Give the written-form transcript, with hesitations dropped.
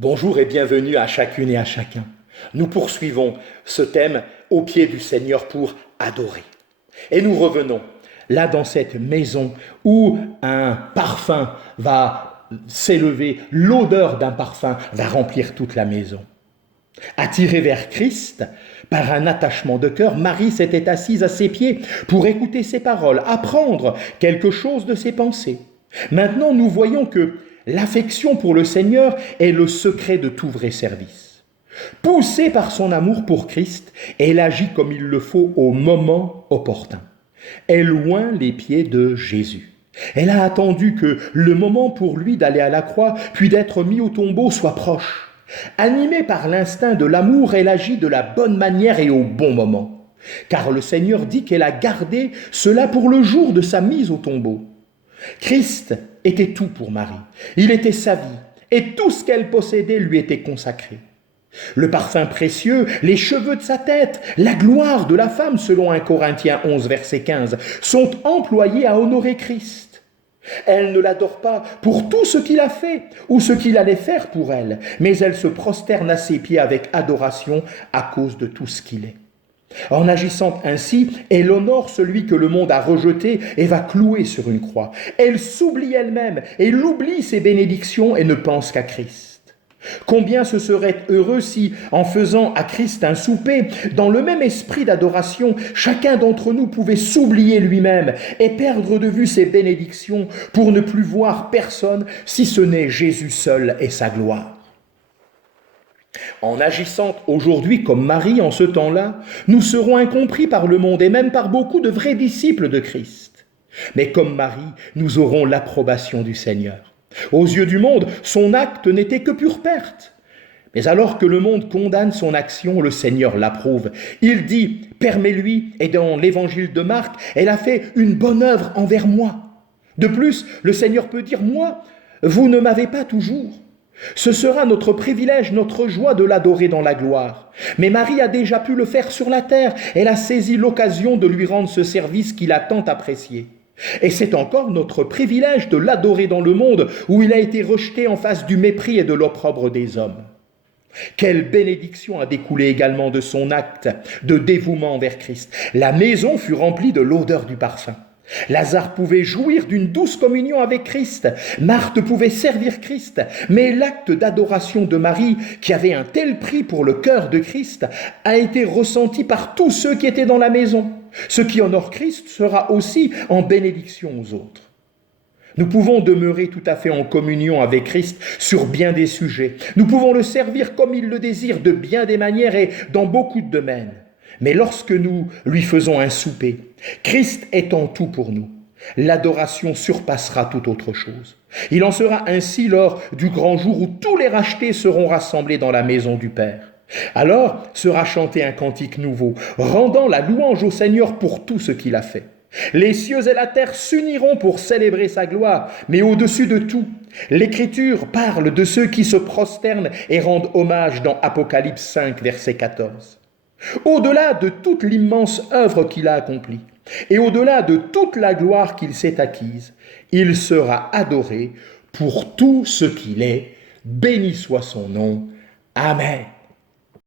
Bonjour et bienvenue à chacune et à chacun. Nous poursuivons ce thème au pied du Seigneur pour adorer. Et nous revenons là dans cette maison où un parfum va s'élever, l'odeur d'un parfum va remplir toute la maison. Attirée vers Christ, par un attachement de cœur, Marie s'était assise à ses pieds pour écouter ses paroles, apprendre quelque chose de ses pensées. Maintenant, nous voyons que l'affection pour le Seigneur est le secret de tout vrai service. Poussée par son amour pour Christ, elle agit comme il le faut au moment opportun. Elle oint les pieds de Jésus. Elle a attendu que le moment pour lui d'aller à la croix, puis d'être mis au tombeau, soit proche. Animée par l'instinct de l'amour, elle agit de la bonne manière et au bon moment. Car le Seigneur dit qu'elle a gardé cela pour le jour de sa mise au tombeau. Christ était tout pour Marie. Il était sa vie, et tout ce qu'elle possédait lui était consacré. Le parfum précieux, les cheveux de sa tête, la gloire de la femme, selon 1 Corinthiens 11, verset 15, sont employés à honorer Christ. Elle ne l'adore pas pour tout ce qu'il a fait ou ce qu'il allait faire pour elle, mais elle se prosterne à ses pieds avec adoration à cause de tout ce qu'il est. En agissant ainsi, elle honore celui que le monde a rejeté et va clouer sur une croix. Elle s'oublie elle-même, elle oublie ses bénédictions et ne pense qu'à Christ. Combien ce serait heureux si, en faisant à Christ un souper, dans le même esprit d'adoration, chacun d'entre nous pouvait s'oublier lui-même et perdre de vue ses bénédictions pour ne plus voir personne si ce n'est Jésus seul et sa gloire. En agissant aujourd'hui comme Marie en ce temps-là, nous serons incompris par le monde et même par beaucoup de vrais disciples de Christ. Mais comme Marie, nous aurons l'approbation du Seigneur. Aux yeux du monde, son acte n'était que pure perte. Mais alors que le monde condamne son action, le Seigneur l'approuve. Il dit, permets-lui, et dans l'évangile de Marc, elle a fait une bonne œuvre envers moi. De plus, le Seigneur peut dire, moi, vous ne m'avez pas toujours. Ce sera notre privilège, notre joie de l'adorer dans la gloire. Mais Marie a déjà pu le faire sur la terre. Elle a saisi l'occasion de lui rendre ce service qu'il a tant apprécié. Et c'est encore notre privilège de l'adorer dans le monde où il a été rejeté en face du mépris et de l'opprobre des hommes. Quelle bénédiction a découlé également de son acte de dévouement envers Christ. La maison fut remplie de l'odeur du parfum. Lazare pouvait jouir d'une douce communion avec Christ. Marthe pouvait servir Christ. Mais l'acte d'adoration de Marie, qui avait un tel prix pour le cœur de Christ, a été ressenti par tous ceux qui étaient dans la maison. Ce qui honore Christ sera aussi en bénédiction aux autres. Nous pouvons demeurer tout à fait en communion avec Christ sur bien des sujets. Nous pouvons le servir comme il le désire de bien des manières et dans beaucoup de domaines. Mais lorsque nous lui faisons un souper, Christ étant tout pour nous, l'adoration surpassera toute autre chose. Il en sera ainsi lors du grand jour où tous les rachetés seront rassemblés dans la maison du Père. Alors sera chanté un cantique nouveau, rendant la louange au Seigneur pour tout ce qu'il a fait. Les cieux et la terre s'uniront pour célébrer sa gloire, mais au-dessus de tout, l'Écriture parle de ceux qui se prosternent et rendent hommage dans Apocalypse 5, verset 14. Au-delà de toute l'immense œuvre qu'il a accomplie, et au-delà de toute la gloire qu'il s'est acquise, il sera adoré pour tout ce qu'il est. Béni soit son nom. Amen.